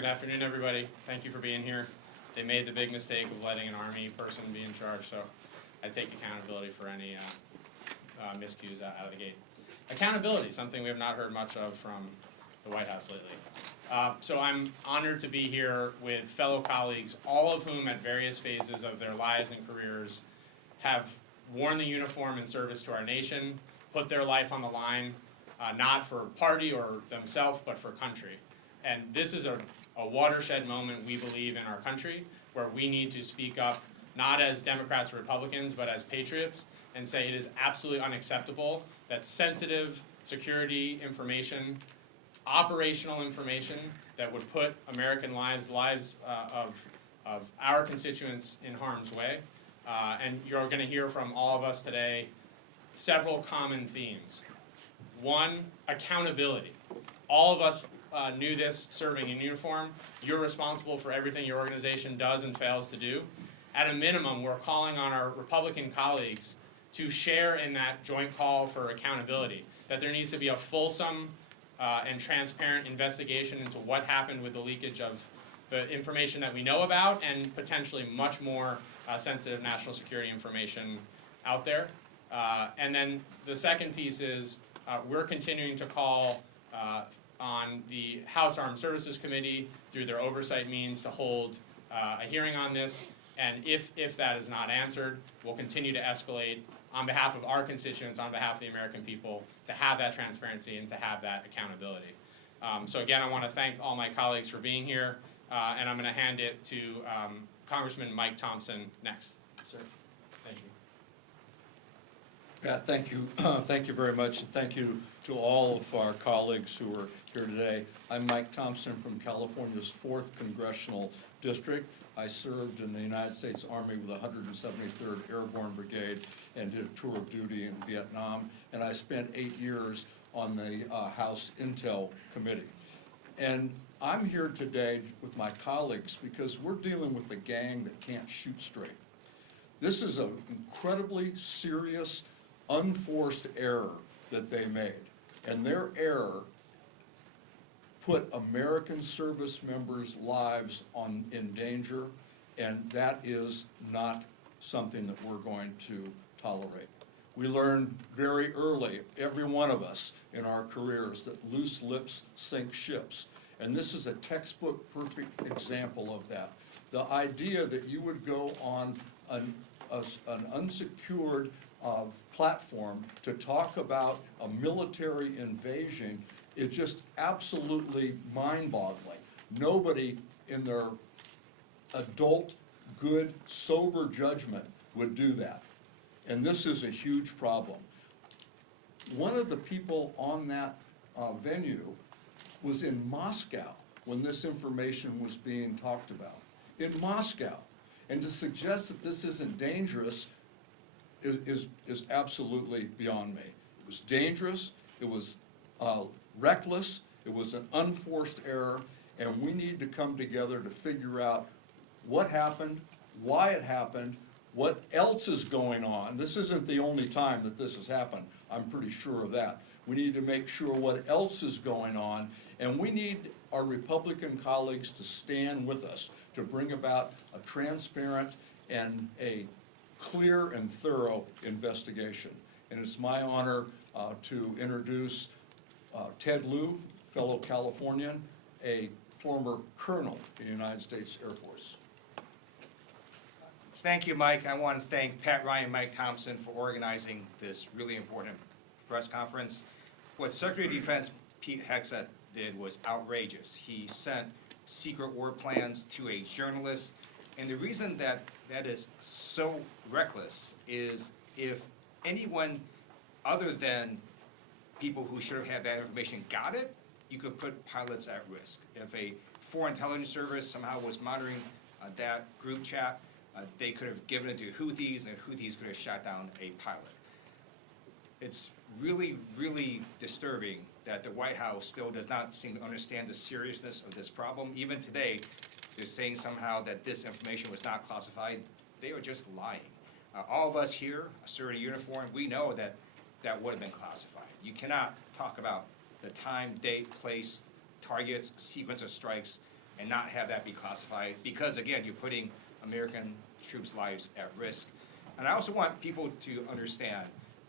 Good afternoon, everybody. Thank you for being here. They made the big mistake of letting an Army person be in charge, so I take accountability for any miscues out of the gate. Accountability, something we have not heard much of from the White House lately. So I'm honored to be here with fellow colleagues, all of whom at various phases of their lives and careers have worn the uniform in service to our nation, put their life on the line, not for party or themselves, but for country. And this is a watershed moment, we believe, in our country, where we need to speak up, not as Democrats or Republicans, but as patriots, and say it is absolutely unacceptable that sensitive security information, operational information that would put American lives of our constituents in harm's way. And you're going to hear from all of us today several common themes. One, accountability. All of us knew this serving in uniform. You're responsible for everything your organization does and fails to do. At a minimum, we're calling on our Republican colleagues to share in that joint call for accountability, that there needs to be a fulsome and transparent investigation into what happened with the leakage of the information that we know about and potentially much more sensitive national security information out there. And then the second piece is we're continuing to call on the House Armed Services Committee through their oversight means to hold a hearing on this. And if that is not answered, we'll continue to escalate on behalf of our constituents, on behalf of the American people, to have that transparency and to have that accountability. So again, I want to thank all my colleagues for being here, and I'm going to hand it to Congressman Mike Thompson next. Sir, thank you. Pat, thank you. Thank you very much, and thank you to all of our colleagues who are here today. I'm Mike Thompson from California's 4th Congressional District. I served in the United States Army with the 173rd Airborne Brigade and did a tour of duty in Vietnam, and I spent 8 years on the House Intel Committee. And I'm here today with my colleagues because we're dealing with a gang that can't shoot straight. This is an incredibly serious, unforced error that they made, and their error put American service members' lives in danger, and that is not something that we're going to tolerate. We learned very early, every one of us in our careers, that loose lips sink ships, and this is a textbook perfect example of that. The idea that you would go on an unsecured platform to talk about a military invasion is just absolutely mind-boggling. Nobody in their adult, good, sober judgment would do that. And this is a huge problem. One of the people on that venue was in Moscow when this information was being talked about. In Moscow. And to suggest that this isn't dangerous is absolutely beyond me. It was dangerous, it was reckless, it was an unforced error, and we need to come together to figure out what happened, why it happened, what else is going on. This isn't the only time that this has happened, I'm pretty sure of that. We need to make sure what else is going on, and we need our Republican colleagues to stand with us to bring about a transparent and a clear and thorough investigation. And it's my honor to introduce Ted Lieu, fellow Californian, a former colonel in the United States Air Force. Thank you, Mike. I want to thank Pat Ryan and Mike Thompson for organizing this really important press conference. What Secretary of Defense Pete Hegseth did was outrageous. He sent secret war plans to a journalist, and the reason that that is so reckless is if anyone other than people who should have had that information got it, you could put pilots at risk. If a foreign intelligence service somehow was monitoring that group chat, they could have given it to Houthis, and the Houthis could have shot down a pilot. It's really, really disturbing that the White House still does not seem to understand the seriousness of this problem. Even today, they're saying somehow that this information was not classified. They are just lying. All of us here, serving in uniform, we know that that would have been classified. You cannot talk about the time, date, place, targets, sequence of strikes, and not have that be classified, because again, you're putting American troops' lives at risk. And I also want people to understand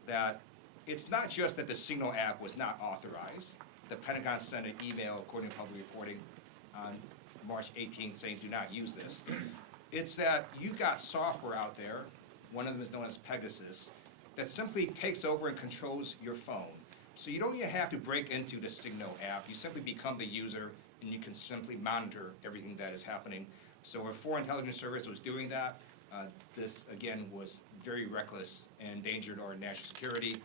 that it's not just that the Signal app was not authorized. The Pentagon sent an email, according to public reporting, on March 18th saying, do not use this. It's that you've got software out there, one of them is known as Pegasus, that simply takes over and controls your phone. So you don't even have to break into the Signal app. You simply become the user, and you can simply monitor everything that is happening. So if Foreign Intelligence Service was doing that, this, again, was very reckless and endangered our national security.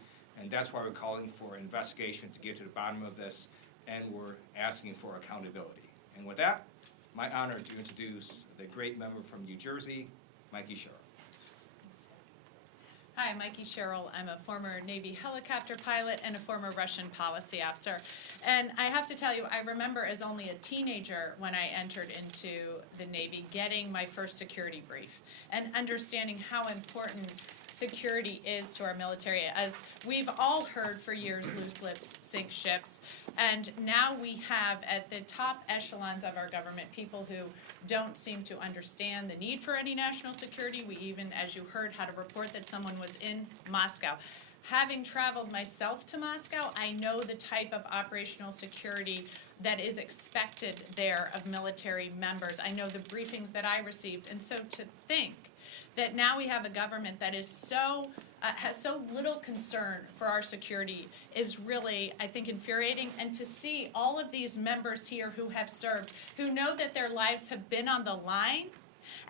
And that's why we're calling for an investigation to get to the bottom of this, and we're asking for accountability. And with that, my honor to introduce the great member from New Jersey, Mikey Sherrill. Hi, I'm Mikey Sherrill. I'm a former Navy helicopter pilot and a former Russian policy officer. And I have to tell you, I remember as only a teenager when I entered into the Navy getting my first security brief and understanding how important security is to our military. As we've all heard for years, loose lips sink ships. And now we have at the top echelons of our government people who don't seem to understand the need for any national security. We even, as you heard, had a report that someone was in Moscow. Having traveled myself to Moscow, I know the type of operational security that is expected there of military members. I know the briefings that I received. And so to think that now we have a government that is has so little concern for our security is really, I think, infuriating. And to see all of these members here who have served, who know that their lives have been on the line,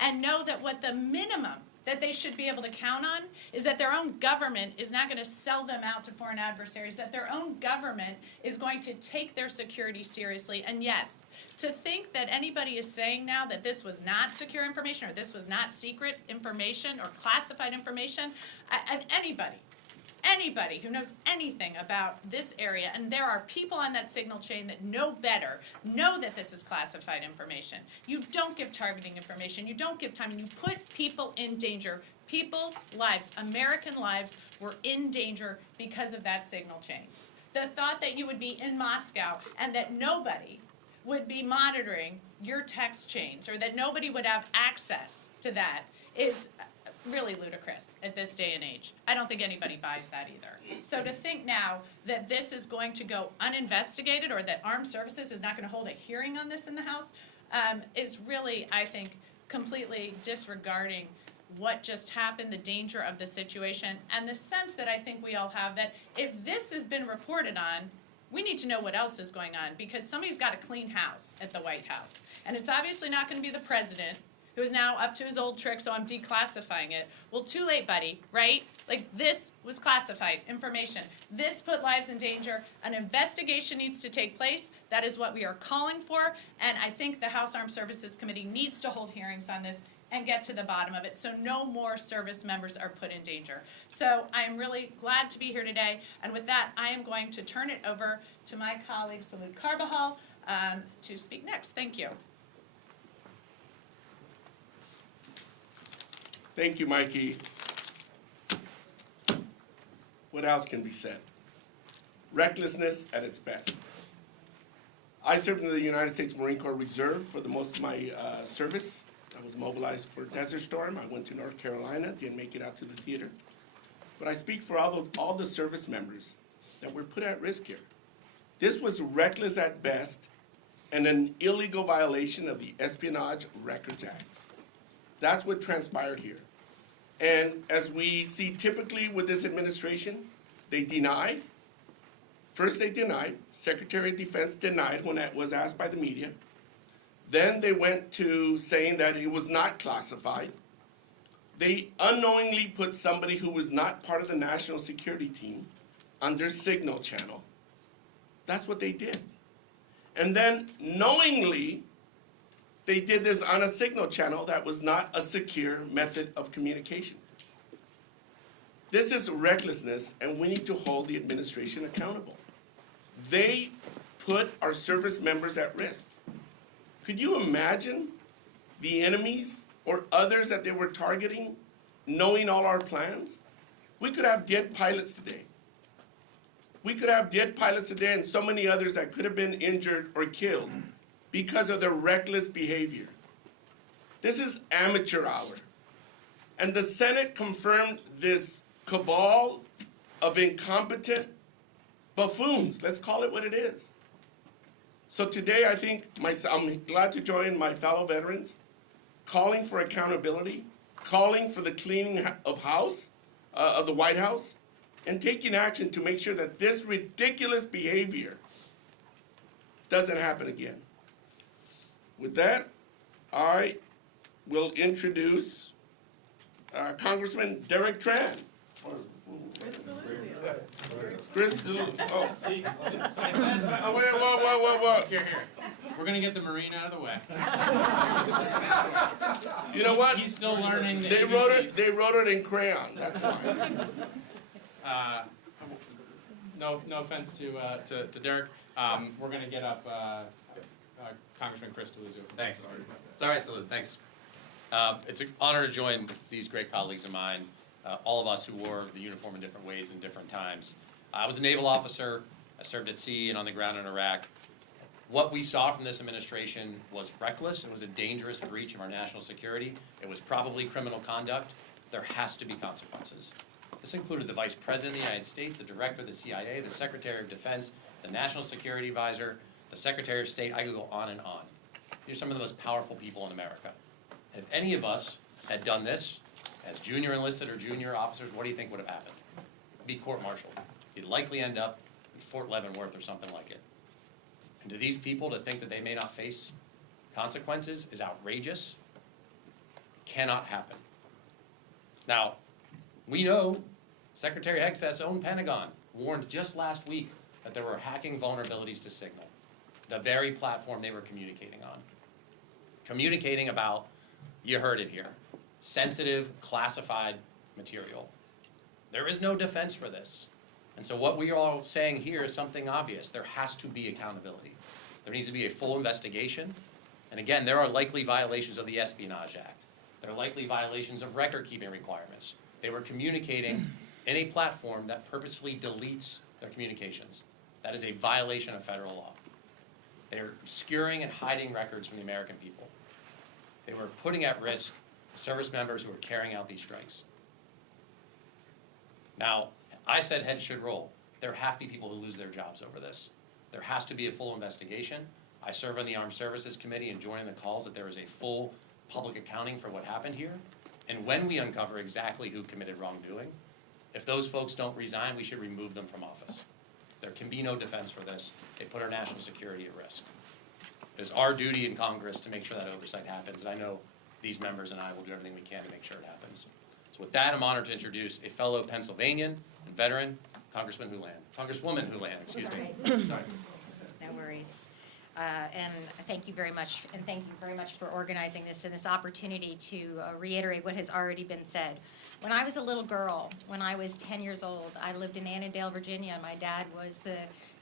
and know that what the minimum that they should be able to count on is that their own government is not going to sell them out to foreign adversaries, that their own government is going to take their security seriously. And yes, to think that anybody is saying now that this was not secure information or this was not secret information or classified information, anybody who knows anything about this area, and there are people on that signal chain that know better, know that this is classified information. You don't give targeting information, you don't give time, and you put people in danger. People's lives, American lives, were in danger because of that signal chain. The thought that you would be in Moscow and that nobody would be monitoring your text chains or that nobody would have access to that is really ludicrous at this day and age. I don't think anybody buys that either. So to think now that this is going to go uninvestigated or that Armed Services is not going to hold a hearing on this in the House is really, I think, completely disregarding what just happened, the danger of the situation, and the sense that I think we all have that if this has been reported on, we need to know what else is going on, because somebody's got to clean house at the White House. And it's obviously not going to be the president, who is now up to his old trick, so I'm declassifying it. Well, too late, buddy, right? Like, this was classified information. This put lives in danger. An investigation needs to take place. That is what we are calling for. And I think the House Armed Services Committee needs to hold hearings on this and get to the bottom of it so no more service members are put in danger. So I am really glad to be here today. And with that, I am going to turn it over to my colleague, Salud Carbajal, to speak next. Thank you. Thank you, Mikey. What else can be said? Recklessness at its best. I served in the United States Marine Corps Reserve for the most of my service. I was mobilized for Desert Storm. I went to North Carolina, didn't make it out to the theater. But I speak for all the service members that were put at risk here. This was reckless at best and an illegal violation of the Espionage Records Act. That's what transpired here. And as we see typically with this administration, they denied. First they denied, Secretary of Defense denied when that was asked by the media. Then they went to saying that it was not classified. They unknowingly put somebody who was not part of the national security team on their signal channel. That's what they did. And then knowingly, they did this on a signal channel that was not a secure method of communication. This is recklessness, and we need to hold the administration accountable. They put our service members at risk. Could you imagine the enemies or others that they were targeting knowing all our plans? We could have dead pilots today. We could have dead pilots today and so many others that could have been injured or killed because of their reckless behavior. This is amateur hour. And the Senate confirmed this cabal of incompetent buffoons. Let's call it what it is. So today, I think I'm glad to join my fellow veterans, calling for accountability, calling for the cleaning of the White House, and taking action to make sure that this ridiculous behavior doesn't happen again. With that, I will introduce Congressman Derek Tran. Chris DeLuzio. Oh. See, I said, Oh, wait, whoa. here. We're gonna get the Marine out of the way. You know what? He's still learning the They wrote it. ABCs. They wrote it in crayon. That's why. No offense to Derek. We're gonna get up Congressman Chris DeLuzio. Thanks. It's all right, Salute. Thanks. It's an honor to join these great colleagues of mine, all of us who wore the uniform in different ways in different times. I was a naval officer. I served at sea and on the ground in Iraq. What we saw from this administration was reckless. It was a dangerous breach of our national security. It was probably criminal conduct. There has to be consequences. This included the Vice President of the United States, the Director of the CIA, the Secretary of Defense, the National Security Advisor, the Secretary of State. I could go on and on. These are some of the most powerful people in America. If any of us had done this as junior enlisted or junior officers, what do you think would have happened? Be court-martialed. You'd likely end up in Fort Leavenworth or something like it. And to these people, to think that they may not face consequences is outrageous. Cannot happen. Now, we know Secretary Hegseth's own Pentagon warned just last week that there were hacking vulnerabilities to Signal, the very platform they were communicating on. Communicating about, you heard it here, sensitive, classified material. There is no defense for this. And so what we are all saying here is something obvious. There has to be accountability. There needs to be a full investigation. And again, there are likely violations of the Espionage Act. There are likely violations of record-keeping requirements. They were communicating in a platform that purposefully deletes their communications. That is a violation of federal law. They are obscuring and hiding records from the American people. They were putting at risk service members who were carrying out these strikes. Now, I said heads should roll. There have to be people who lose their jobs over this. There has to be a full investigation. I serve on the Armed Services Committee and join in the calls that there is a full public accounting for what happened here. And when we uncover exactly who committed wrongdoing, if those folks don't resign, we should remove them from office. There can be no defense for this. They put our national security at risk. It is our duty in Congress to make sure that oversight happens, and I know these members and I will do everything we can to make sure it happens. So with that, I'm honored to introduce a fellow Pennsylvanian and veteran, Congresswoman Houlihan, excuse me. Sorry. No worries. And thank you very much, and thank you very much for organizing this and this opportunity to reiterate what has already been said. When I was a little girl, when I was 10 years old, I lived in Annandale, Virginia. My dad was the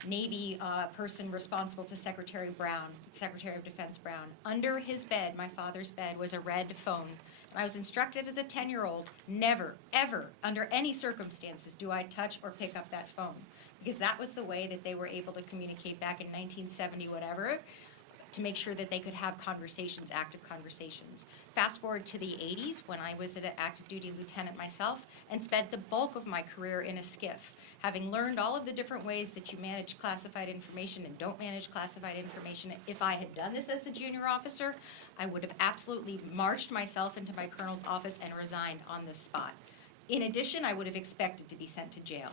Navy person responsible to Secretary Brown, Secretary of Defense Brown. Under his bed, my father's bed, was a red phone. And I was instructed as a 10-year-old, never, ever, under any circumstances, do I touch or pick up that phone. Because that was the way that they were able to communicate back in 1970, whatever, to make sure that they could have conversations, active conversations. Fast forward to the 80s, when I was an active duty lieutenant myself and spent the bulk of my career in a skiff, having learned all of the different ways that you manage classified information and don't manage classified information. If I had done this as a junior officer, I would have absolutely marched myself into my colonel's office and resigned on the spot. In addition, I would have expected to be sent to jail.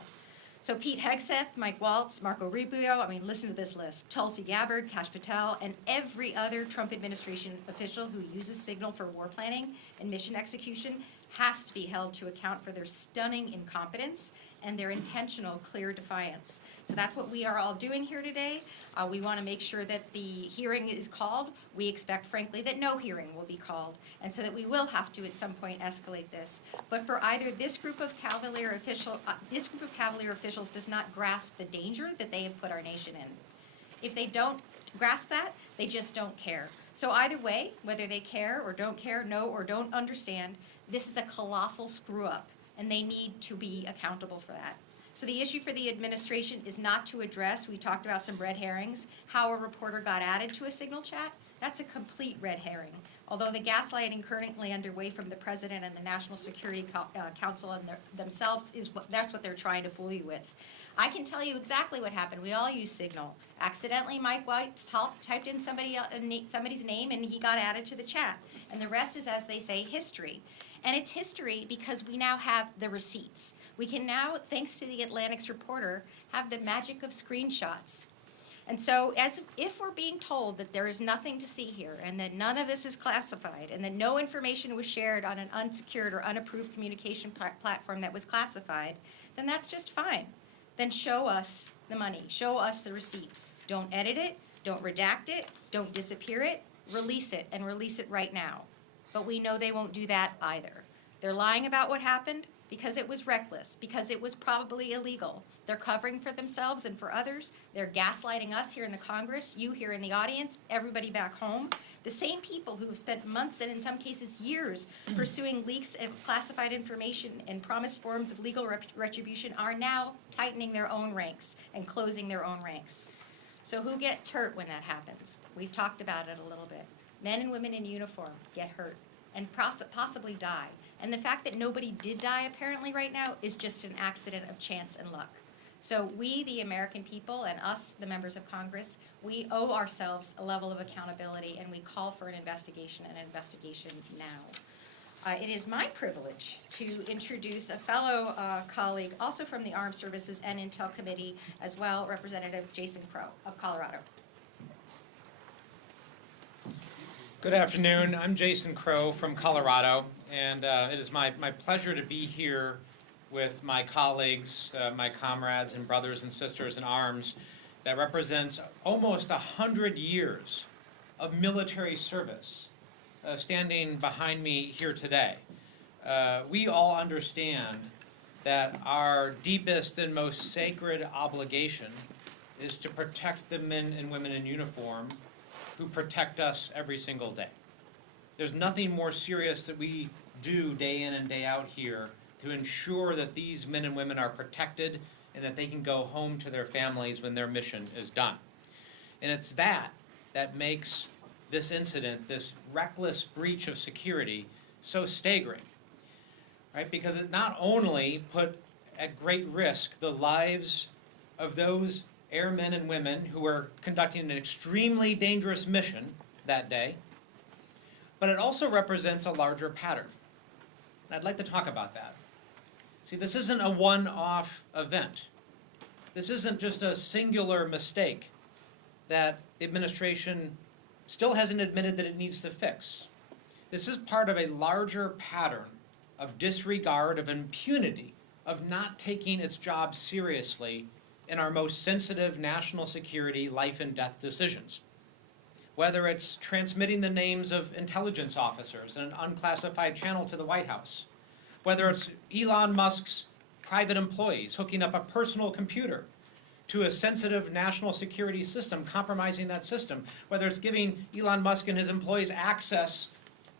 So Pete Hegseth, Mike Waltz, Marco Rubio, listen to this list. Tulsi Gabbard, Kash Patel, and every other Trump administration official who uses Signal for war planning and mission execution has to be held to account for their stunning incompetence and their intentional clear defiance. So that's what we are all doing here today. We want to make sure that the hearing is called. We expect, frankly, that no hearing will be called, and so that we will have to, at some point, escalate this. But for either this group of cavalier officials does not grasp the danger that they have put our nation in. If they don't grasp that, they just don't care. So either way, whether they care or don't care, know or don't understand, this is a colossal screw-up, and they need to be accountable for that. So the issue for the administration is not to address, we talked about some red herrings, how a reporter got added to a signal chat. That's a complete red herring. Although the gaslighting currently underway from the president and the National Security Council and themselves that's what they're trying to fool you with. I can tell you exactly what happened. We all use Signal. Accidentally, Mike White typed in somebody's name and he got added to the chat. And the rest is, as they say, history. And it's history because we now have the receipts. We can now, thanks to the Atlantic's reporter, have the magic of screenshots. And so if we're being told that there is nothing to see here and that none of this is classified and that no information was shared on an unsecured or unapproved communication platform that was classified, then that's just fine. Then show us the money, show us the receipts. Don't edit it, don't redact it, don't disappear it, release it, and release it right now. But we know they won't do that either. They're lying about what happened because it was reckless, because it was probably illegal. They're covering for themselves and for others. They're gaslighting us here in the Congress, you here in the audience, everybody back home. The same people who have spent months and in some cases years pursuing leaks of classified information and promised forms of legal retribution are now tightening their own ranks and closing their own ranks. So who gets hurt when that happens? We've talked about it a little bit. Men and women in uniform get hurt and possibly die. And the fact that nobody did die apparently right now is just an accident of chance and luck. So we, the American people, and us, the members of Congress, we owe ourselves a level of accountability, and we call for an investigation now. It is my privilege to introduce a fellow colleague, also from the Armed Services and Intel Committee as well, Representative Jason Crow of Colorado. Good afternoon. I'm Jason Crow from Colorado, and it is my pleasure to be here with my colleagues, my comrades and brothers and sisters in arms that represents almost 100 years of military service standing behind me here today. We all understand that our deepest and most sacred obligation is to protect the men and women in uniform who protect us every single day. There's nothing more serious that we do day in and day out here to ensure that these men and women are protected and that they can go home to their families when their mission is done. And it's that makes this incident, this reckless breach of security, so staggering, right? Because it not only put at great risk the lives of those airmen and women who were conducting an extremely dangerous mission that day, but it also represents a larger pattern. And I'd like to talk about that. See, this isn't a one-off event. This isn't just a singular mistake that the administration still hasn't admitted that it needs to fix. This is part of a larger pattern of disregard, of impunity, of not taking its job seriously in our most sensitive national security, life and death decisions. Whether it's transmitting the names of intelligence officers in an unclassified channel to the White House, whether it's Elon Musk's private employees hooking up a personal computer to a sensitive national security system, compromising that system, whether it's giving Elon Musk and his employees access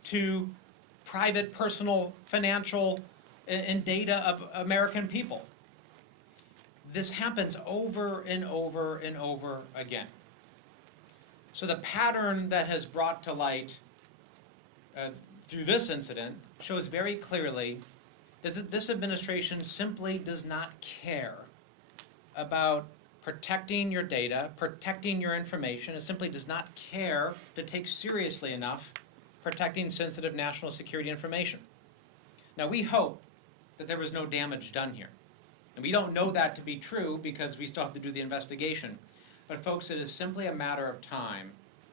to private, personal, financial, and data of American people. This happens over and over and over again. So the pattern that has brought to light through this incident shows very clearly that this administration simply does not care about protecting your data, protecting your information. It simply does not care to take seriously enough protecting sensitive national security information. Now, we hope that there was no damage done here. And we don't know that to be true because we still have to do the investigation. But folks, it is simply a matter of time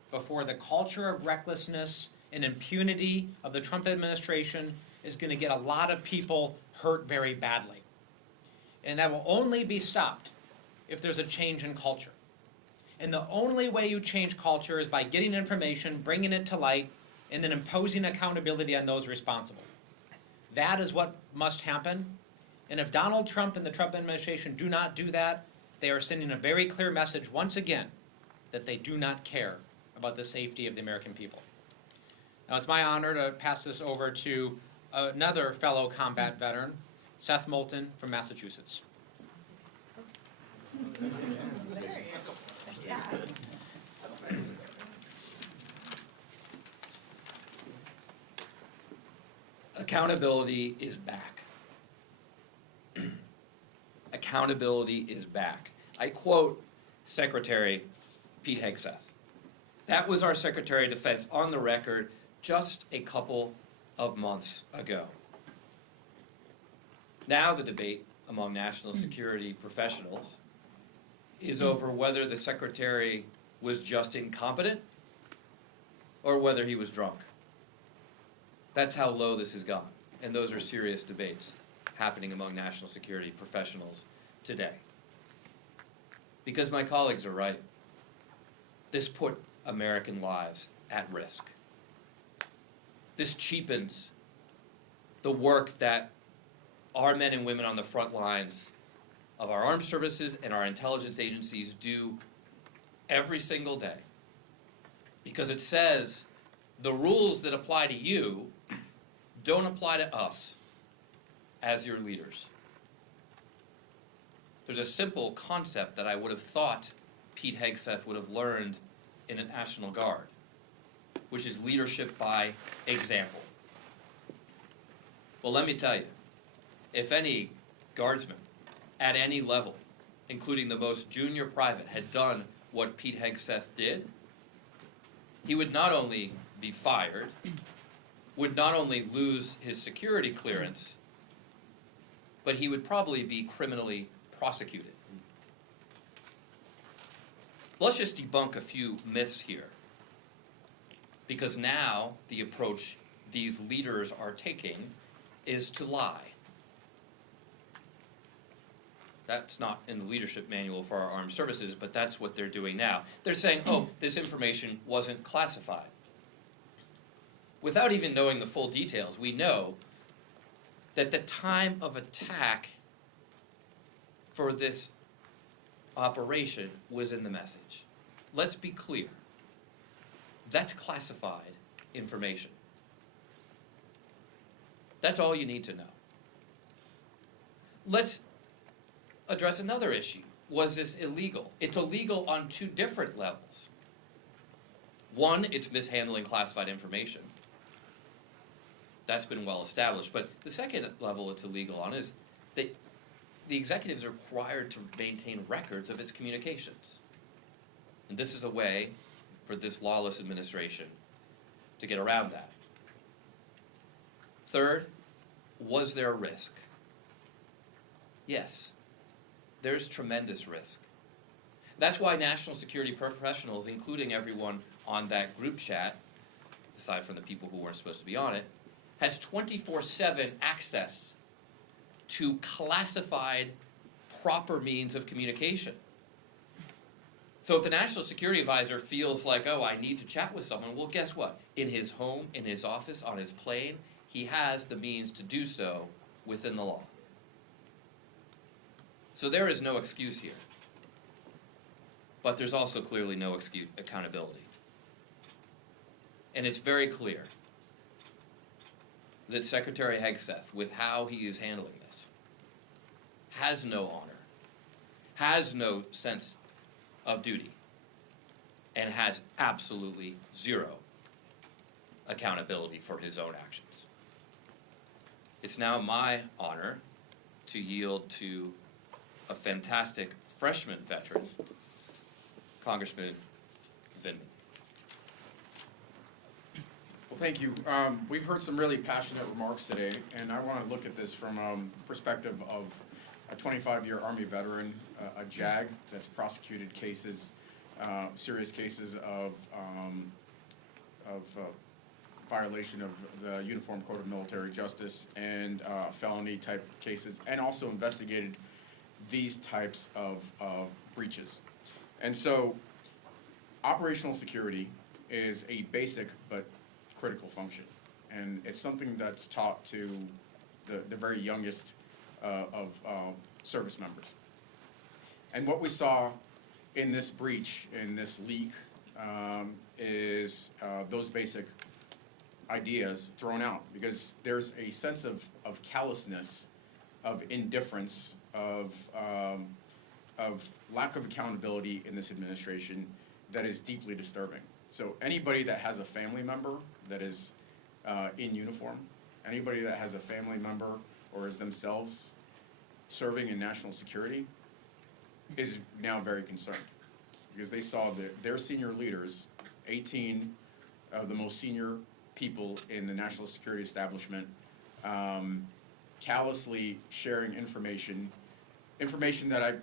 before the culture of recklessness and impunity of the Trump administration is going to get a lot of people hurt very badly. And that will only be stopped if there's a change in culture. And the only way you change culture is by getting information, bringing it to light, and then imposing accountability on those responsible. That is what must happen. And if Donald Trump and the Trump administration do not do that, they are sending a very clear message once again that they do not care about the safety of the American people. Now, it's my honor to pass this over to another fellow combat veteran, Seth Moulton from Massachusetts. Accountability is back. Accountability is back. I quote Secretary Pete Hegseth. That was our Secretary of Defense on the record just a couple of months ago. Now the debate among national security professionals is over whether the Secretary was just incompetent or whether he was drunk. That's how low this has gone, and those are serious debates happening among national security professionals today. Because my colleagues are right. This put American lives at risk. This cheapens the work that our men and women on the front lines of our armed services and our intelligence agencies do every single day. Because it says the rules that apply to you don't apply to us as your leaders. There's a simple concept that I would have thought Pete Hegseth would have learned in the National Guard, which is leadership by example. Well, let me tell you, if any guardsman at any level, including the most junior private, had done what Pete Hegseth did, he would not only be fired, would not only lose his security clearance, but he would probably be criminally prosecuted. Let's just debunk a few myths here, because now the approach these leaders are taking is to lie. That's not in the leadership manual for our armed services, but that's what they're doing now. They're saying, oh, this information wasn't classified. Without even knowing the full details, we know that the time of attack for this operation was in the message. Let's be clear. That's classified information. That's all you need to know. Let's address another issue. Was this illegal? It's illegal on two different levels. One, it's mishandling classified information. That's been well established. But the second level it's illegal on is that the executives are required to maintain records of its communications. And this is a way for this lawless administration to get around that. Third, was there risk? Yes, there's tremendous risk. That's why national security professionals, including everyone on that group chat, aside from the people who weren't supposed to be on it, has 24/7 access to classified proper means of communication. So if the national security advisor feels like, oh, I need to chat with someone, well, guess what? In his home, in his office, on his plane, he has the means to do so within the law. So there is no excuse here. But there's also clearly no accountability. And it's very clear that Secretary Hegseth, with how he is handling this, has no honor, has no sense of duty, and has absolutely zero accountability for his own actions. It's now my honor to yield to a fantastic freshman veteran, Congressman Vindman. Well, thank you. We've heard some really passionate remarks today, and I want to look at this from perspective of a 25-year Army veteran, a JAG that's prosecuted cases, serious cases of violation of the Uniform Code of Military Justice and felony type cases, and also investigated these types of breaches. And so operational security is a basic but critical function, and it's something that's taught to the very youngest of service members. And what we saw in this breach, in this leak, is those basic ideas thrown out, because there's a sense of callousness, of indifference, of lack of accountability in this administration that is deeply disturbing. So anybody that has a family member that is in uniform, anybody that has a family member or is themselves serving in national security is now very concerned, because they saw that their senior leaders, 18 of the most senior people in the national security establishment, callously sharing information that I,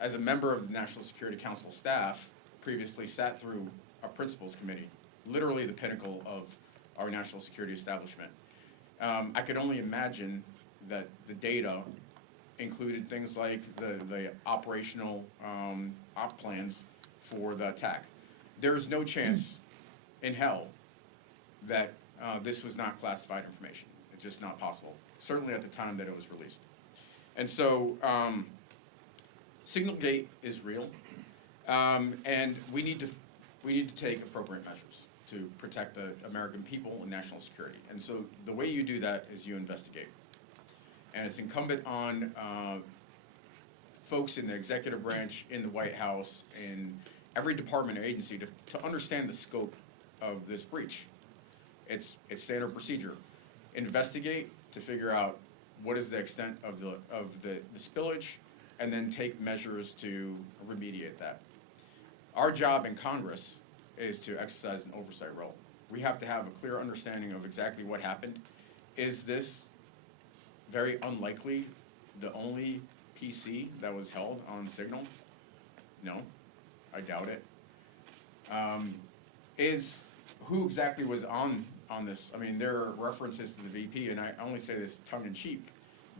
as a member of the National Security Council staff, previously sat through a principals committee, literally the pinnacle of our national security establishment. I could only imagine that the data included things like the operational op plans for the attack. There is no chance in hell that this was not classified information. It's just not possible, certainly at the time that it was released. And so Signalgate is real, and we need to take appropriate measures to protect the American people and national security. And so the way you do that is you investigate. And it's incumbent on folks in the executive branch, in the White House, in every department or agency to understand the scope of this breach. It's standard procedure. Investigate to figure out what is the extent of the spillage, and then take measures to remediate that. Our job in Congress is to exercise an oversight role. We have to have a clear understanding of exactly what happened. Is this very unlikely the only PC that was held on Signal? No, I doubt it. Who exactly was on this? I mean, there are references to the VP, and I only say this tongue-in-cheek.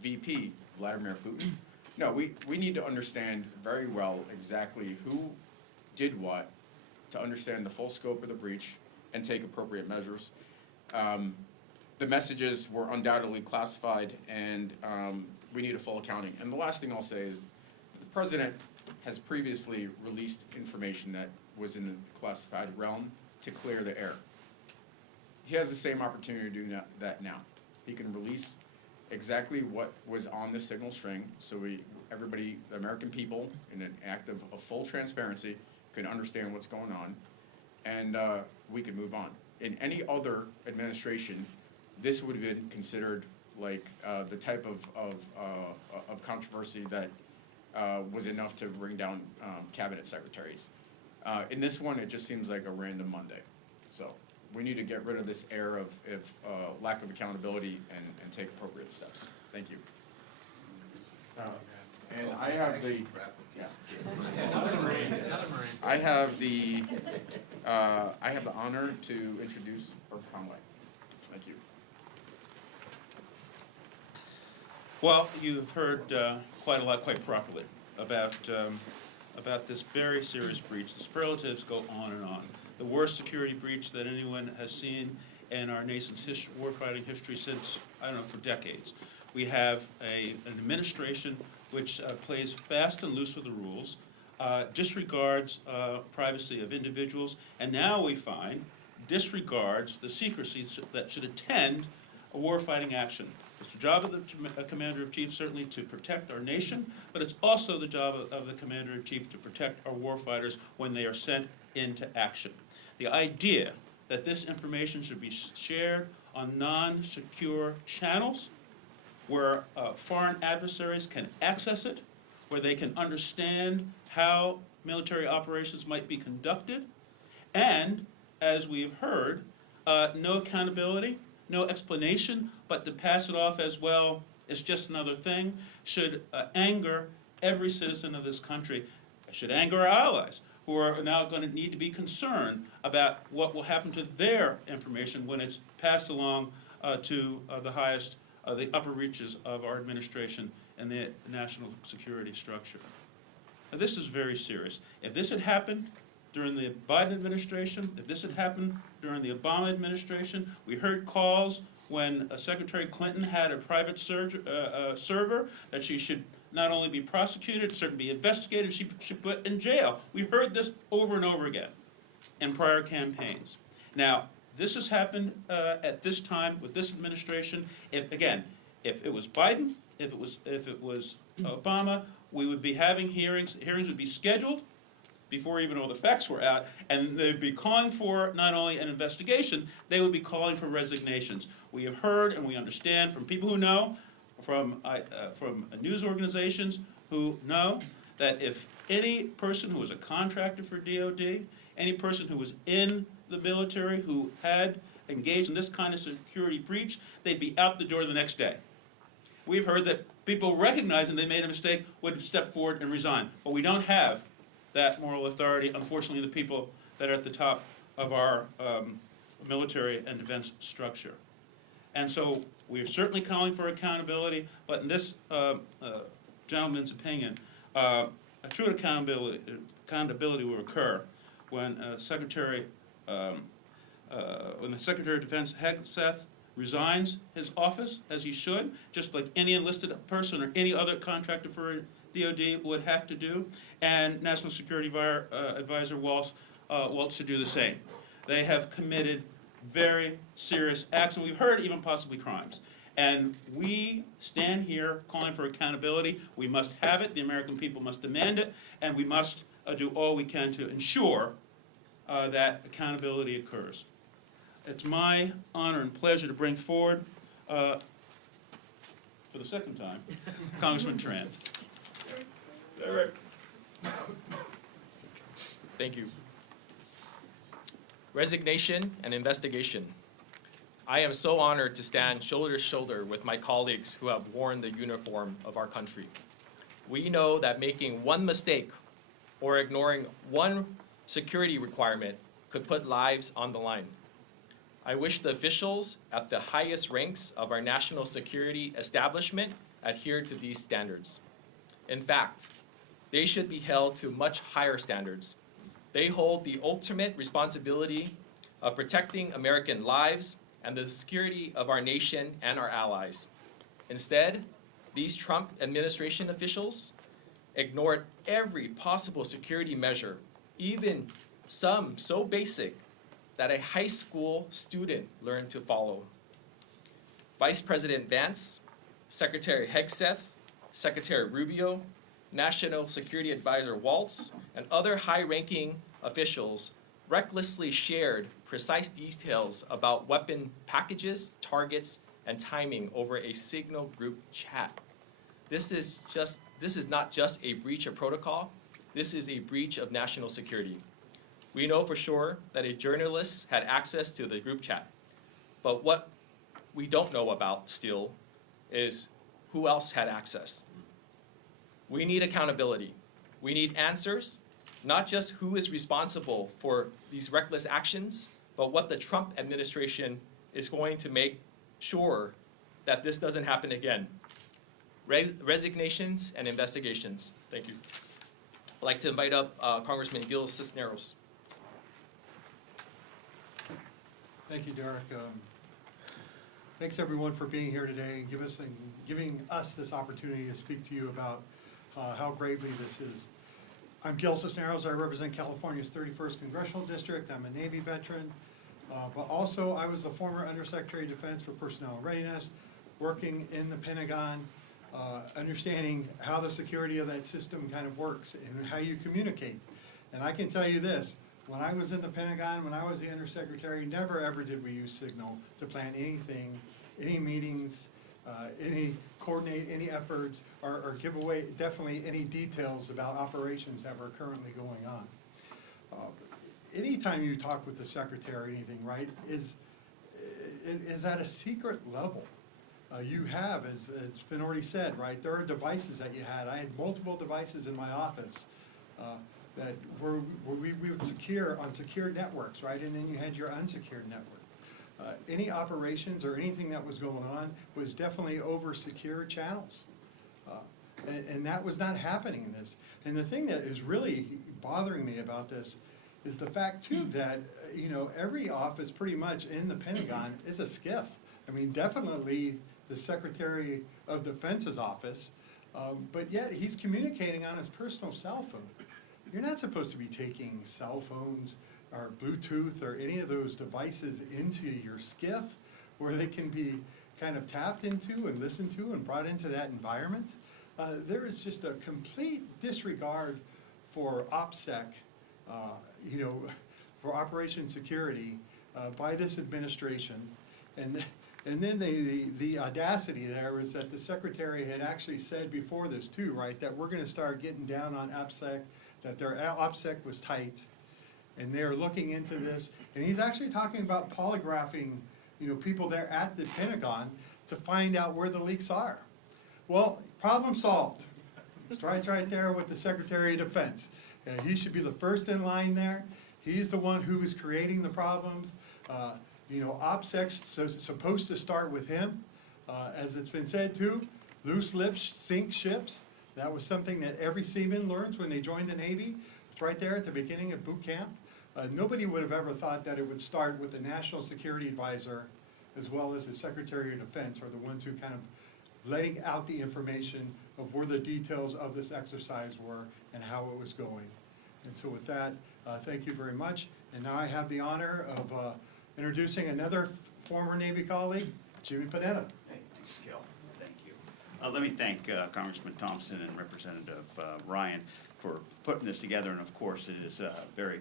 VP, Vladimir Putin. No, we need to understand very well exactly who did what to understand the full scope of the breach and take appropriate measures. The messages were undoubtedly classified, and we need a full accounting. And the last thing I'll say is the president has previously released information that was in the classified realm to clear the air. He has the same opportunity to do that now. He can release exactly what was on the signal string, so everybody, the American people, in an act of full transparency, can understand what's going on, and we could move on. In any other administration, this would have been considered like the type of controversy that was enough to bring down cabinet secretaries. In this one, it just seems like a random Monday. So we need to get rid of this air of lack of accountability and take appropriate steps. Thank you. And I have the, yeah. I have the honor to introduce Herb Conway. Thank you. Well, you've heard quite a lot, quite properly, about this very serious breach. The superlatives go on and on. The worst security breach that anyone has seen in our nation's warfighting history since, I don't know, for decades. We have an administration which plays fast and loose with the rules, disregards privacy of individuals, and now we find disregards the secrecy that should attend a warfighting action. It's the job of the Commander-in-Chief certainly to protect our nation, but it's also the job of the Commander-in-Chief to protect our warfighters when they are sent into action. The idea that this information should be shared on non-secure channels where foreign adversaries can access it, where they can understand how military operations might be conducted, and, as we have heard, no accountability, no explanation, but to pass it off as, well, it's just another thing, should anger every citizen of this country. It should anger our allies, who are now going to need to be concerned about what will happen to their information when it's passed along to the highest, the upper reaches of our administration and the national security structure. Now, this is very serious. If this had happened during the Biden administration, if this had happened during the Obama administration, we heard calls when Secretary Clinton had a private server that she should not only be prosecuted, certainly be investigated, she should be put in jail. We heard this over and over again in prior campaigns. Now, this has happened at this time with this administration. If it was Biden, if it was Obama, we would be having hearings would be scheduled before even all the facts were out, and they'd be calling for not only an investigation, they would be calling for resignations. We have heard and we understand from people who know, from news organizations who know, that if any person who was a contractor for DOD, any person who was in the military who had engaged in this kind of security breach, they'd be out the door the next day. We've heard that people recognizing they made a mistake would step forward and resign, but we don't have that moral authority, unfortunately, the people that are at the top of our military and defense structure. And so we are certainly calling for accountability, but in this gentleman's opinion, a true accountability will occur when the Secretary of Defense Hegseth resigns his office, as he should, just like any enlisted person or any other contractor for DOD would have to do, and National Security Advisor Waltz should do the same. They have committed very serious acts, and we've heard even possibly crimes. And we stand here calling for accountability. We must have it. The American people must demand it, and we must do all we can to ensure that accountability occurs. It's my honor and pleasure to bring forward, for the second time, Congressman Tran. Thank you. Resignation and investigation. I am so honored to stand shoulder to shoulder with my colleagues who have worn the uniform of our country. We know that making one mistake or ignoring one security requirement could put lives on the line. I wish the officials at the highest ranks of our national security establishment adhere to these standards. In fact, they should be held to much higher standards. They hold the ultimate responsibility of protecting American lives and the security of our nation and our allies. Instead, these Trump administration officials ignored every possible security measure, even some so basic that a high school student learned to follow. Vice President Vance, Secretary Hegseth, Secretary Rubio, National Security Advisor Waltz, and other high-ranking officials recklessly shared precise details about weapon packages, targets, and timing over a Signal group chat. This is not just a breach of protocol, this is a breach of national security. We know for sure that a journalist had access to the group chat, but what we don't know about still is who else had access. We need accountability. We need answers, not just who is responsible for these reckless actions, but what the Trump administration is going to make sure that this doesn't happen again. Resignations and investigations. Thank you. I'd like to invite up Congressman Gil Cisneros. Thank you, Derek. Thanks everyone for being here today and giving us this opportunity to speak to you about how gravely this is. I'm Gil Cisneros. I represent California's 31st Congressional District. I'm a Navy veteran, but also I was the former Undersecretary of Defense for Personnel Readiness, working in the Pentagon, understanding how the security of that system kind of works and how you communicate. And I can tell you this, when I was in the Pentagon, when I was the Undersecretary, never ever did we use Signal to plan anything, any meetings, coordinate any efforts, or give away definitely any details about operations that were currently going on. Anytime you talk with the Secretary or anything, right, is at a secret level. You have, as it's been already said, right, there are devices that you had. I had multiple devices in my office that we would secure on secured networks, right, and then you had your unsecured network. Any operations or anything that was going on was definitely over secure channels. And that was not happening in this. And the thing that is really bothering me about this is the fact, too, that, you know, every office pretty much in the Pentagon is a SCIF. I mean, definitely the Secretary of Defense's office, but yet he's communicating on his personal cell phone. You're not supposed to be taking cell phones or Bluetooth or any of those devices into your SCIF where they can be kind of tapped into and listened to and brought into that environment. there is just a complete disregard for OPSEC, you know, for Operation Security by this administration. And then the audacity there was that the secretary had actually said before this too, right, that we're gonna start getting down on OPSEC, that their OPSEC was tight, and they're looking into this. And he's actually talking about polygraphing, you know, people there at the Pentagon to find out where the leaks are. Well, problem solved. It's right there with the Secretary of Defense. He should be the first in line there. He's the one who is creating the problems. You know, OPSEC's supposed to start with him. As it's been said too, loose lips sink ships. That was something that every seaman learns when they join the Navy. It's right there at the beginning of boot camp. Nobody would have ever thought that it would start with the National Security Advisor as well as the Secretary of Defense, are the ones who kind of letting out the information of where the details of this exercise were and how it was going. And so with that, thank you very much. And now I have the honor of introducing another former Navy colleague, Jimmy Panetta. Thank you, Gil. Thank you. Let me thank Congressman Thompson and Representative Ryan for putting this together. And of course, it is a very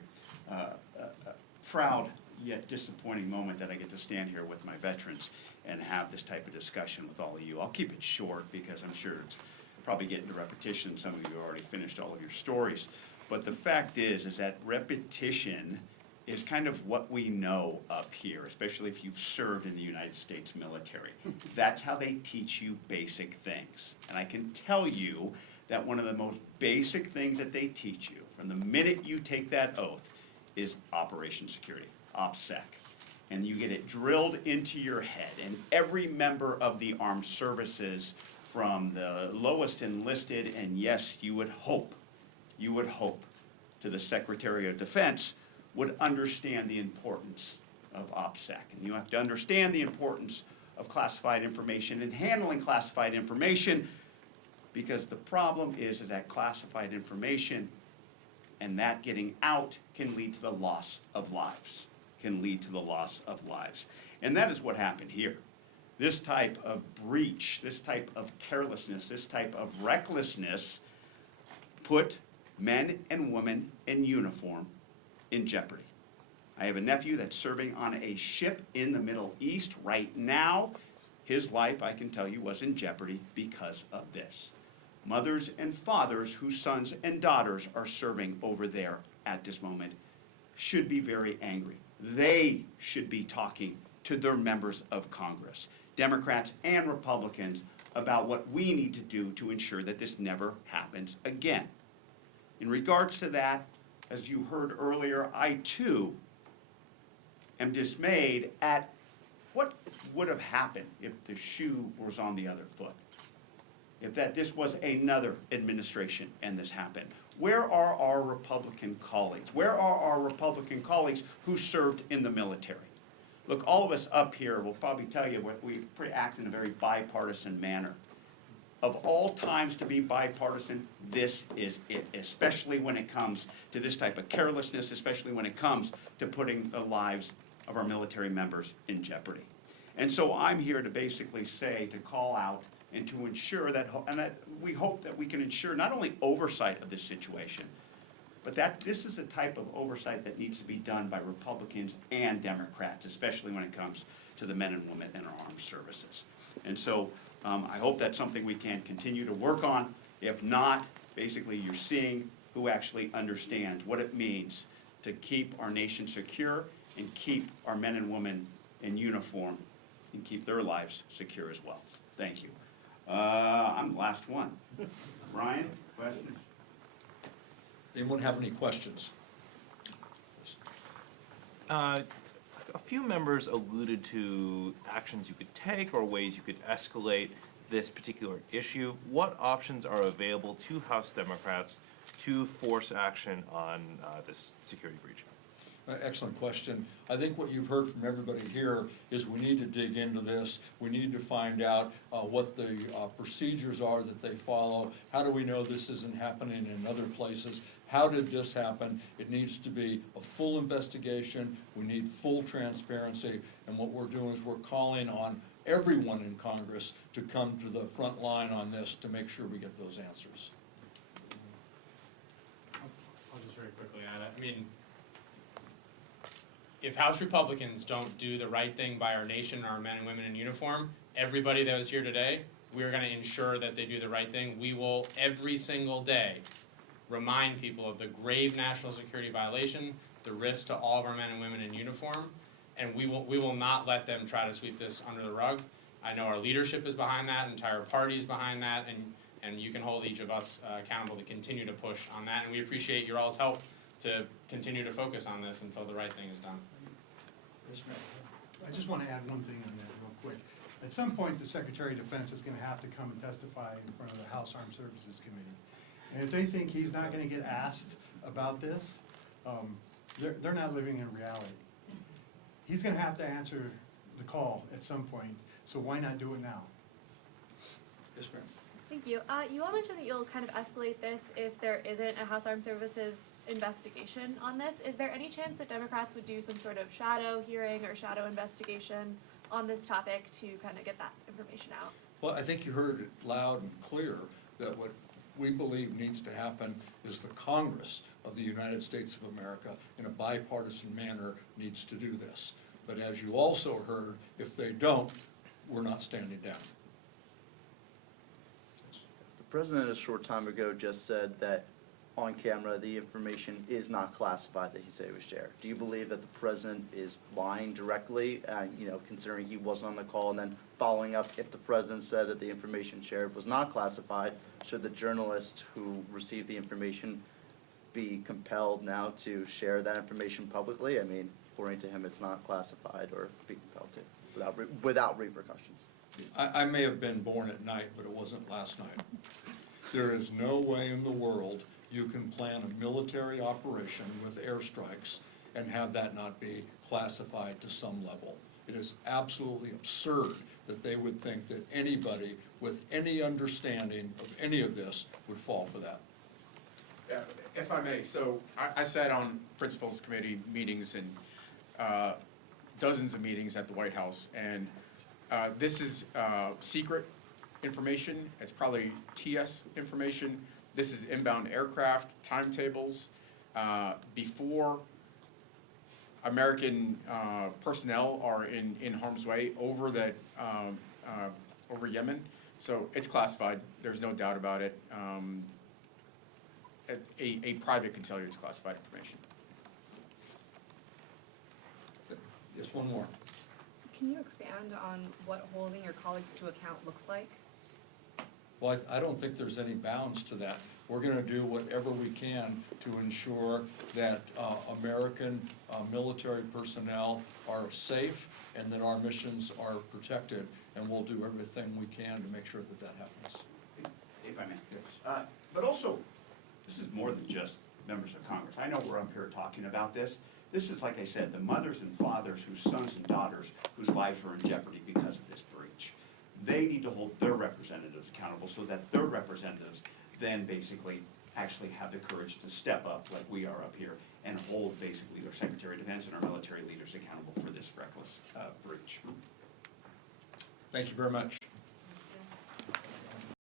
proud yet disappointing moment that I get to stand here with my veterans and have this type of discussion with all of you. I'll keep it short because I'm sure it's probably getting to repetition. Some of you already finished all of your stories. But the fact is that repetition is kind of what we know up here, especially if you've served in the United States military. That's how they teach you basic things. And I can tell you that one of the most basic things that they teach you from the minute you take that oath is Operation Security, OPSEC. And you get it drilled into your head. And every member of the armed services, from the lowest enlisted, and yes, you would hope, to the Secretary of Defense, would understand the importance of OPSEC. And you have to understand the importance of classified information and handling classified information, because the problem is that classified information and that getting out can lead to the loss of lives, And that is what happened here. This type of breach, this type of carelessness, this type of recklessness put men and women in uniform in jeopardy. I have a nephew that's serving on a ship in the Middle East right now. His life, I can tell you, was in jeopardy because of this. Mothers and fathers whose sons and daughters are serving over there at this moment should be very angry. They should be talking to their members of Congress, Democrats and Republicans, about what we need to do to ensure that this never happens again. In regards to that, as you heard earlier, I too am dismayed at what would have happened if the shoe was on the other foot. If this was another administration and this happened. Where are our Republican colleagues? Where are our Republican colleagues who served in the military? Look, all of us up here will probably tell you we act in a very bipartisan manner. Of all times to be bipartisan, this is it, especially when it comes to this type of carelessness, especially when it comes to putting the lives of our military members in jeopardy. And so I'm here to basically say, to call out and to ensure that we hope that we can ensure not only oversight of this situation, but that this is a type of oversight that needs to be done by Republicans and Democrats, especially when it comes to the men and women in our armed services. And so I hope that's something we can continue to work on. If not, basically you're seeing who actually understands what it means to keep our nation secure and keep our men and women in uniform and keep their lives secure as well. Thank you. I'm the last one. Ryan, questions? Anyone have any questions? A few members alluded to actions you could take or ways you could escalate this particular issue. What options are available to House Democrats to force action on this security breach? Excellent question. I think what you've heard from everybody here is we need to dig into this. We need to find out what the procedures are that they follow. How do we know this isn't happening in other places? How did this happen? It needs to be a full investigation. We need full transparency. And what we're doing is we're calling on everyone in Congress to come to the front line on this to make sure we get those answers. I'll just very quickly add it. I mean, if House Republicans don't do the right thing by our nation, our men and women in uniform, everybody that was here today, we're going to ensure that they do the right thing. We will, every single day, remind people of the grave national security violation, the risk to all of our men and women in uniform, and we will not let them try to sweep this under the rug. I know our leadership is behind that, entire party is behind that, and you can hold each of us accountable to continue to push on that, and we appreciate your all's help to continue to focus on this until the right thing is done. I just want to add one thing on that real quick. At some point, the Secretary of Defense is going to have to come and testify in front of the House Armed Services Committee. And if they think he's not going to get asked about this, they're not living in reality. He's going to have to answer the call at some point, so why not do it now? Yes, ma'am. Thank you. You all mentioned that you'll kind of escalate this if there isn't a House Armed Services investigation on this. Is there any chance that Democrats would do some sort of shadow hearing or shadow investigation on this topic to kind of get that information out? Well, I think you heard it loud and clear that what we believe needs to happen is the Congress of the United States of America, in a bipartisan manner, needs to do this. But as you also heard, if they don't, we're not standing down. The president a short time ago just said that on camera the information is not classified that he said it was shared. Do you believe that the president is lying directly, considering he wasn't on the call, and then following up, if the president said that the information shared was not classified, should the journalist who received the information be compelled now to share that information publicly? I mean, according to him, it's not classified, or be compelled to without repercussions. I may have been born at night, but it wasn't last night. There is no way in the world you can plan a military operation with airstrikes and have that not be classified to some level. It is absolutely absurd that they would think that anybody with any understanding of any of this would fall for that. Yeah, if I may, so I sat on Principals Committee meetings and dozens of meetings at the White House, and this is secret information. It's probably TS information. This is inbound aircraft, timetables. Before American personnel are in harm's way over over Yemen. So it's classified. There's no doubt about it. A private can tell you it's classified information. Just one more. Can you expand on what holding your colleagues to account looks like? Well, I don't think there's any bounds to that. We're going to do whatever we can to ensure that American military personnel are safe and that our missions are protected, and we'll do everything we can to make sure that that happens. If I may. But also, this is more than just members of Congress. I know we're up here talking about this. This is, like I said, the mothers and fathers whose sons and daughters whose lives are in jeopardy because of this breach. They need to hold their representatives accountable so that their representatives then basically actually have the courage to step up like we are up here and hold basically their Secretary of Defense and our military leaders accountable for this reckless breach. Thank you very much.